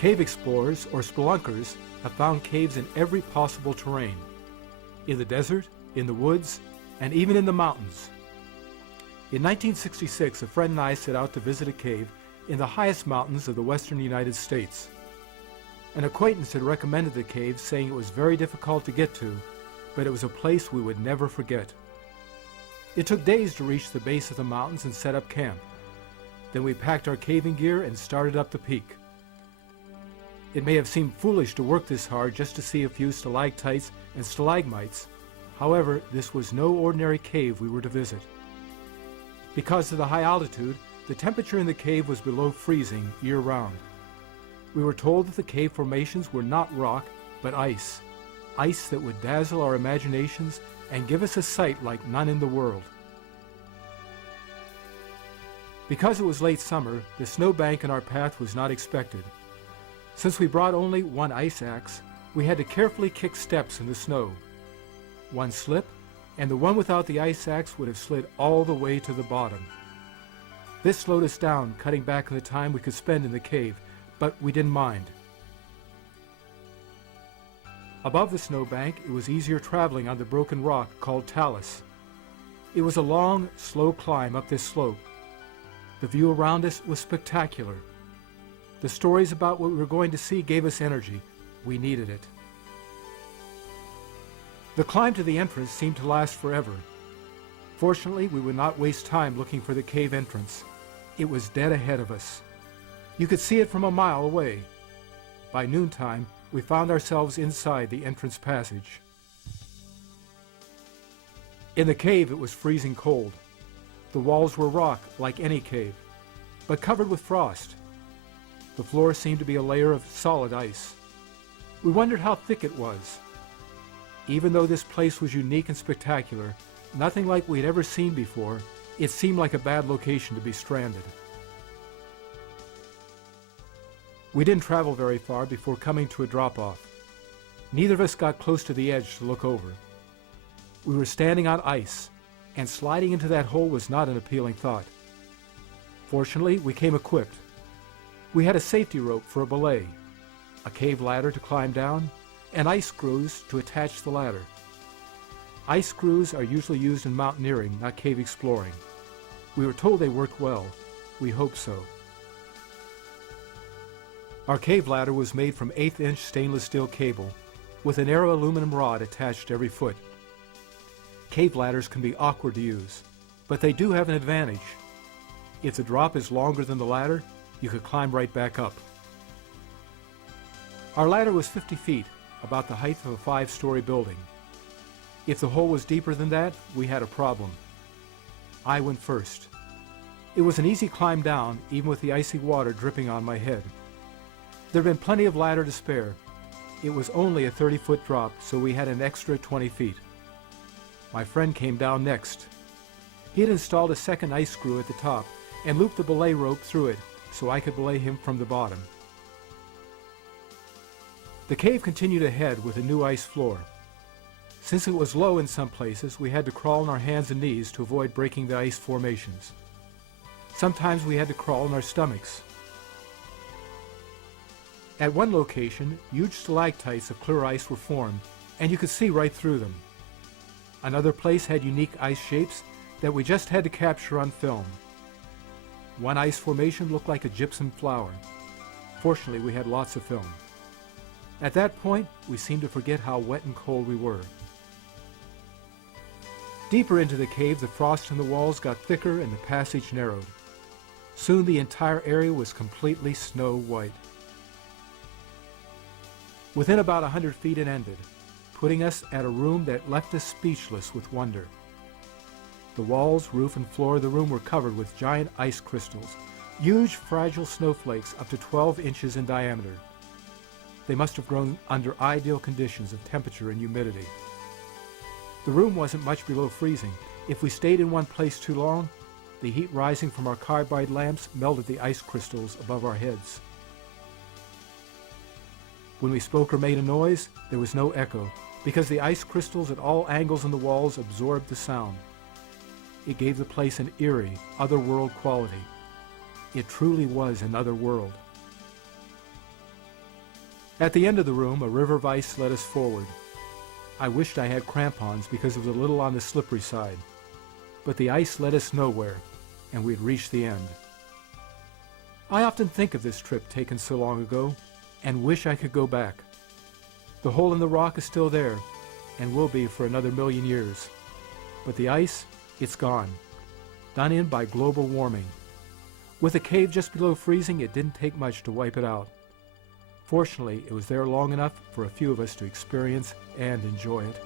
Cave explorers, or spelunkers, have found caves in every possible terrain. In the desert, in the woods, and even in the mountains. In 1966, a friend and I set out to visit a cave in the highest mountains of the western United States. An acquaintance had recommended the cave, saying it was very difficult to get to, but it was a place we would never forget. It took days to reach the base of the mountains and set up camp. Then we packed our caving gear and started up the peak. It may have seemed foolish to work this hard just to see a few stalactites and stalagmites. However, this was no ordinary cave we were to visit. Because of the high altitude, the temperature in the cave was below freezing year-round. We were told that the cave formations were not rock, but ice. Ice that would dazzle our imaginations and give us a sight like none in the world. Because it was late summer, the snowbank in our path was not expected. Since we brought only one ice axe, we had to carefully kick steps in the snow. One slip, and the one without the ice axe would have slid all the way to the bottom. This slowed us down, cutting back on the time we could spend in the cave, but we didn't mind. Above the snowbank, it was easier traveling on the broken rock called talus. It was a long, slow climb up this slope. The view around us was spectacular. The stories about what we were going to see gave us energy. We needed it. The climb to the entrance seemed to last forever. Fortunately, we would not waste time looking for the cave entrance. It was dead ahead of us. You could see it from a mile away. By noontime, we found ourselves inside the entrance passage. In the cave, it was freezing cold. The walls were rock, like any cave, but covered with frost. The floor seemed to be a layer of solid ice. We wondered how thick it was. Even though this place was unique and spectacular, nothing like we had ever seen before, it seemed like a bad location to be stranded. We didn't travel very far before coming to a drop-off. Neither of us got close to the edge to look over. We were standing on ice, and sliding into that hole was not an appealing thought. Fortunately, we came equipped. We had a safety rope for a belay, a cave ladder to climb down, and ice screws to attach the ladder. Ice screws are usually used in mountaineering, not cave exploring. We were told they worked well. We hope so. Our cave ladder was made from 1/8-inch stainless steel cable with a narrow aluminum rod attached to every foot. Cave ladders can be awkward to use, but they do have an advantage. If the drop is longer than the ladder, you could climb right back up. Our ladder was 50 feet, about the height of a 5-story building. If the hole was deeper than that, we had a problem. I went first. It was an easy climb down, even with the icy water dripping on my head. There had been plenty of ladder to spare. It was only a 30-foot drop, so we had an extra 20 feet. My friend came down next. He had installed a second ice screw at the top and looped the belay rope through it so I could belay him from the bottom. The cave continued ahead with a new ice floor. Since it was low in some places, we had to crawl on our hands and knees to avoid breaking the ice formations. Sometimes we had to crawl on our stomachs. At one location, huge stalactites of clear ice were formed, and you could see right through them. Another place had unique ice shapes that we just had to capture on film. One ice formation looked like a gypsum flower. Fortunately, we had lots of film. At that point, we seemed to forget how wet and cold we were. Deeper into the cave, the frost in the walls got thicker and the passage narrowed. Soon the entire area was completely snow white. Within about 100 feet it ended, putting us at a room that left us speechless with wonder. The walls, roof, and floor of the room were covered with giant ice crystals, huge fragile snowflakes up to 12 inches in diameter. They must have grown under ideal conditions of temperature and humidity. The room wasn't much below freezing. If we stayed in one place too long, the heat rising from our carbide lamps melted the ice crystals above our heads. When we spoke or made a noise, there was no echo, because the ice crystals at all angles in the walls absorbed the sound. It gave the place an eerie, otherworld quality. It truly was another world. At the end of the room, a river of ice led us forward. I wished I had crampons because it was a little on the slippery side. But the ice led us nowhere, and we'd reached the end. I often think of this trip taken so long ago, and wish I could go back. The hole in the rock is still there, and will be for another 1,000,000 years. But the ice, it's gone, done in by global warming. With a cave just below freezing, it didn't take much to wipe it out. Fortunately, it was there long enough for a few of us to experience and enjoy it.